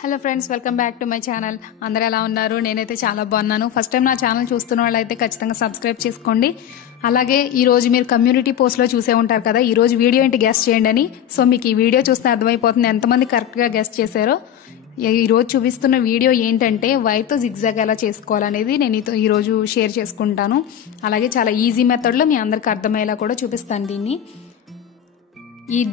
Hello friends, welcome back to my channel. అందరూ ఎలా ఉన్నారు? నేనైతే చాలా బాగున్నాను. ఫస్ట్ టైం నా ఛానల్ చూస్తున్న వాళ్ళైతే ఖచ్చితంగా సబ్స్క్రైబ్ చేసుకోండి. అలాగే ఈ రోజు మీరు కమ్యూనిటీ పోస్ట్ లో చూసే ఉంటారు కదా, ఈ రోజు వీడియో ఏంటి గెస్ట్ చేయండి అని. సో మీకు ఈ వీడియో చూస్తే అర్థమైపోతుంది ఎంతమంది కరెక్ట్ గా గెస్ట్ చేశారో. ఈ రోజు చూపిస్తున్న వీడియో ఏంటంటే వైర్తో జిగ్జాగ్ ఎలా చేసుకోవాలనేది నేను ఈ రోజు షేర్ చేసుకుంటాను. అలాగే చాలా ఈజీ మెథడ్ లో మీ అందరికి అర్థమయ్యేలా కూడా చూపిస్తాను దీన్ని.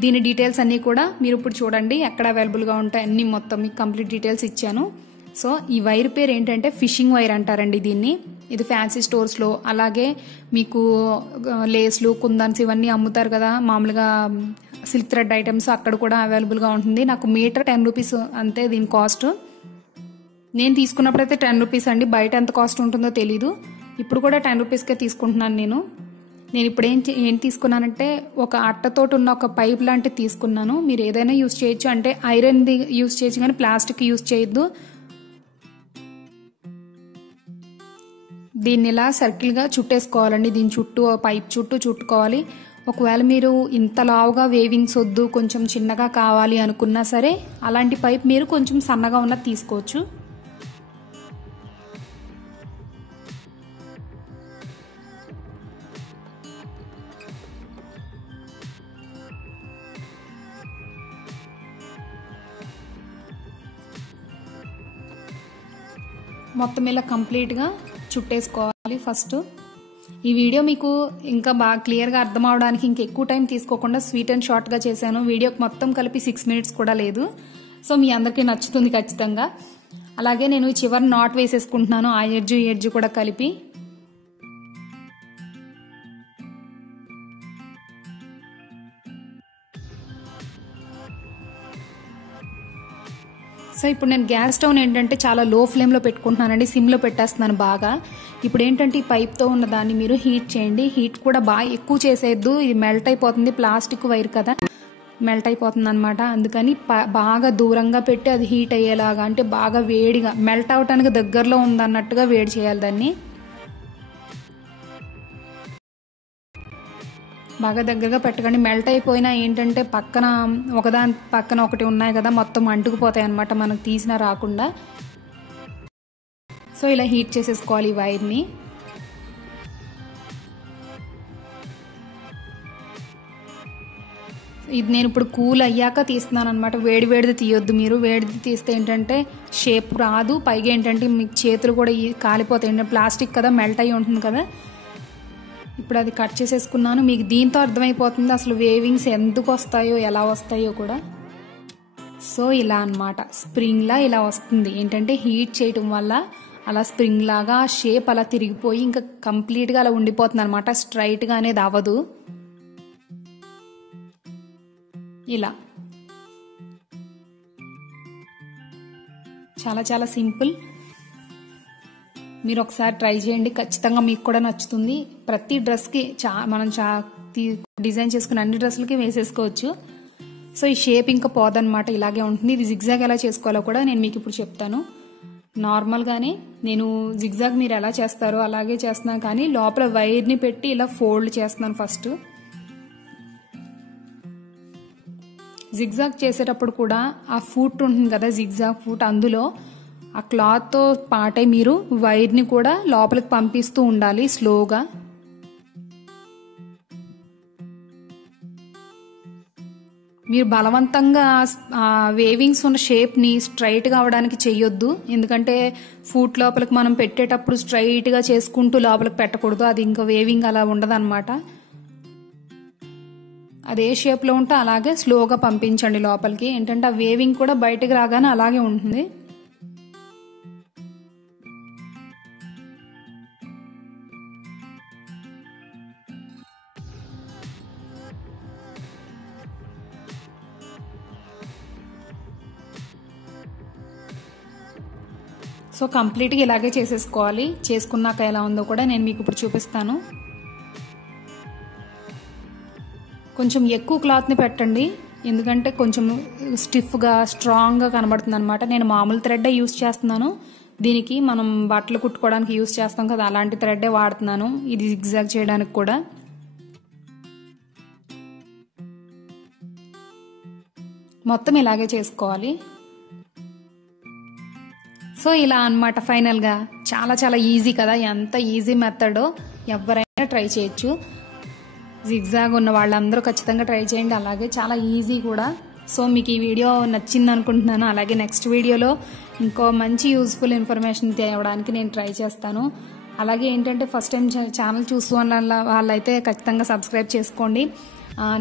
దీని డీటెయిల్స్ అన్ని కూడా మీరు ఇప్పుడు చూడండి, ఎక్కడ అవైలబుల్ గా ఉంటాయి అన్ని మొత్తం మీకు కంప్లీట్ డీటెయిల్స్ ఇచ్చాను. సో ఈ వైర్ పేరు ఏంటంటే ఫిషింగ్ వైర్ అంటారండి దీన్ని. ఇది ఫ్యాన్సీ స్టోర్స్ లో, అలాగే మీకు లేస్లు, కుందన్స్ ఇవన్నీ అమ్ముతారు కదా మామూలుగా సిల్క్ థ్రెడ్ ఐటమ్స్, అక్కడ కూడా అవైలబుల్ గా ఉంటుంది. నాకు మీటర్ 10 రూపీస్ అంతే దీని కాస్ట్. నేను తీసుకున్నప్పుడైతే 10 రూపీస్ అండి, బయట ఎంత కాస్ట్ ఉంటుందో తెలీదు. ఇప్పుడు కూడా 10 రూపీస్కే తీసుకుంటున్నాను నేను ఇప్పుడు ఏం తీసుకున్నానంటే ఒక అట్టతోటి ఉన్న ఒక పైప్ లాంటిది తీసుకున్నాను. మీరు ఏదైనా యూజ్ చేయొచ్చు, అంటే ఐరన్ది యూజ్ చేయొచ్చు కానీ ప్లాస్టిక్ యూజ్ చేయొద్దు. దీన్ని ఇలా సర్కిల్ గా చుట్టేసుకోవాలండి. దీని చుట్టూ పైప్ చుట్టూ చుట్టుకోవాలి. ఒకవేళ మీరు ఇంత లావుగా వేవింగ్స్ వద్దు, కొంచెం చిన్నగా కావాలి అనుకున్నా సరే అలాంటి పైప్ మీరు కొంచెం సన్నగా ఉన్నది తీసుకోవచ్చు. మొత్తం ఇలా కంప్లీట్ గా చుట్టేసుకోవాలి. ఫస్ట్ ఈ వీడియో మీకు ఇంకా బాగా క్లియర్ గా అర్థం అవడానికి ఇంకెక్కువ టైం తీసుకోకుండా స్వీట్ అండ్ షార్ట్ గా చేశాను. వీడియోకి మొత్తం కలిపి 6 మినిట్స్ కూడా లేదు. సో మీ అందరికీ నచ్చుతుంది ఖచ్చితంగా. అలాగే నేను చివరి నాట్ వేసేసుకుంటున్నాను, ఆ ఎడ్జ్ కూడా కలిపి. సో ఇప్పుడు నేను గ్యాస్ స్టవ్ ఏంటంటే చాలా లో ఫ్లేమ్ లో పెట్టుకుంటున్నానండి, సిమ్ లో పెట్టేస్తున్నాను బాగా. ఇప్పుడు ఏంటంటే ఈ పైప్ తో ఉన్న దాన్ని మీరు హీట్ చేయండి. హీట్ కూడా బాగా ఎక్కువ చేసేయద్దు, ఇది మెల్ట్ అయిపోతుంది, ప్లాస్టిక్ వైర్ కదా మెల్ట్ అయిపోతుంది అనమాట. అందుకని బాగా దూరంగా పెట్టి అది హీట్ అయ్యేలాగా, అంటే బాగా వేడిగా మెల్ట్ అవటానికి దగ్గరలో ఉందన్నట్టుగా వేడి చేయాలి దాన్ని. బాగా దగ్గరగా పెట్టకండి, మెల్ట్ అయిపోయినా ఏంటంటే పక్కన ఒకదాని పక్కన ఒకటి ఉన్నాయి కదా మొత్తం అంటుకుపోతాయి అనమాట మనకు తీసినా రాకుండా. సో ఇలా హీట్ చేసేసుకోవాలి ఈ వైర్ని. ఇది నేను ఇప్పుడు కూల్ అయ్యాక తీస్తున్నాను అనమాట. వేడిది తీయొద్దు మీరు, వేడిది తీస్తే ఏంటంటే షేప్ రాదు, పైగా ఏంటంటే మీకు చేతులు కూడా కాలిపోతాయి, ప్లాస్టిక్ కదా మెల్ట్ అయ్యి ఉంటుంది కదా. ఇప్పుడు అది కట్ చేసేసుకున్నాను. మీకు దీంతో అర్థమైపోతుంది అసలు వేవింగ్స్ ఎందుకు వస్తాయో ఎలా వస్తాయో కూడా. సో ఇలా అన్నమాట స్ప్రింగ్ లా ఇలా వస్తుంది, ఏంటంటే హీట్ చేయటం వల్ల అలా స్ప్రింగ్ లాగా షేప్ అలా తిరిగిపోయి ఇంకా కంప్లీట్ గా అలా ఉండిపోతుంది అనమాట, స్ట్రైట్ గా అనేది అవ్వదు. ఇలా చాలా చాలా సింపుల్. మీరు ఒకసారి ట్రై చేయండి, ఖచ్చితంగా మీకు కూడా నచ్చుతుంది. ప్రతి డ్రెస్ కి మనం డిజైన్ చేసుకున్న అన్ని డ్రెస్సులకి వేసేసుకోవచ్చు. సో ఈ షేప్ ఇంకా పోదన్నమాట, ఇలాగే ఉంటుంది. ఇది జిగ్జాగ్ ఎలా చేసుకోవాలో కూడా నేను మీకు ఇప్పుడు చెప్తాను. నార్మల్ గానే నేను జిగ్జాగ్ మీరు ఎలా చేస్తారో అలాగే చేస్తున్నాను, కానీ లోపల వైర్ ని పెట్టి ఇలా ఫోల్డ్ చేస్తున్నాను. ఫస్ట్ జిగ్జాగ్ చేసేటప్పుడు కూడా ఆ ఫూట్ ఉంటుంది కదా జిగ్జాగ్ ఫూట్, అందులో ఆ క్లాత్ తో పాటే మీరు వైర్ ని కూడా లోపలికి పంపిస్తూ ఉండాలి స్లోగా. మీరు బలవంతంగా ఆ వేవింగ్స్ ఉన్న షేప్ ని స్ట్రైట్ గా అవడానికి చెయ్యొద్దు, ఎందుకంటే ఫూట్ లోపలికి మనం పెట్టేటప్పుడు స్ట్రైట్ గా చేసుకుంటూ లోపలికి పెట్టకూడదు, అది ఇంకా వేవింగ్ అలా ఉండదన్నమాట. అదే షేప్ లో ఉంటే అలాగే స్లోగా పంపించండి లోపలికి, ఏంటంటే ఆ వేవింగ్ కూడా బయటకు రాగానే అలాగే ఉంటుంది. సో కంప్లీట్గా ఇలాగే చేసేసుకోవాలి. చేసుకున్నాక ఎలా ఉందో కూడా నేను మీకు ఇప్పుడు చూపిస్తాను. కొంచెం ఎక్కువ క్లాత్ని పెట్టండి, ఎందుకంటే కొంచెం స్టిఫ్గా స్ట్రాంగ్గా కనబడుతుంది అనమాట. నేను మామూలు థ్రెడ్ యూస్ చేస్తున్నాను, దీనికి మనం బట్టలు కుట్టుకోవడానికి యూస్ చేస్తాం కదా అలాంటి థ్రెడ్డే వాడుతున్నాను ఇది జిగ్జాగ్ చేయడానికి కూడా. మొత్తం ఇలాగే చేసుకోవాలి. సో ఇలా అన్నమాట. ఫైనల్గా చాలా చాలా ఈజీ కదా, ఎంత ఈజీ మెథడో ఎవరైనా ట్రై చేయొచ్చు. జిగ్జాగ్ ఉన్న వాళ్ళందరూ ఖచ్చితంగా ట్రై చేయండి. అలాగే చాలా ఈజీ కూడా. సో మీకు ఈ వీడియో నచ్చింది అనుకుంటున్నాను. అలాగే నెక్స్ట్ వీడియోలో ఇంకో మంచి యూస్ఫుల్ ఇన్ఫర్మేషన్ తేవడానికి నేను ట్రై చేస్తాను. అలాగే ఏంటంటే ఫస్ట్ టైం ఛానల్ చూస్తున్న వాళ్ళైతే ఖచ్చితంగా సబ్స్క్రైబ్ చేసుకోండి.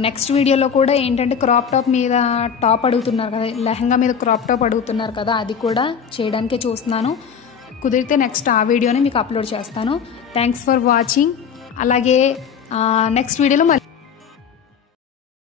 నెక్స్ట్ వీడియోలో కూడా ఏంటంటే క్రాప్ టాప్ మీద టాప్ అడుగుతున్నారు కదా, లెహంగా మీద క్రాప్ టాప్ అడుగుతున్నారు కదా, అది కూడా చేయడానికే చూస్తున్నాను. కుదిరితే నెక్స్ట్ ఆ వీడియోని మీకు అప్లోడ్ చేస్తాను. Thanks for watching. అలాగే నెక్స్ట్ వీడియోలో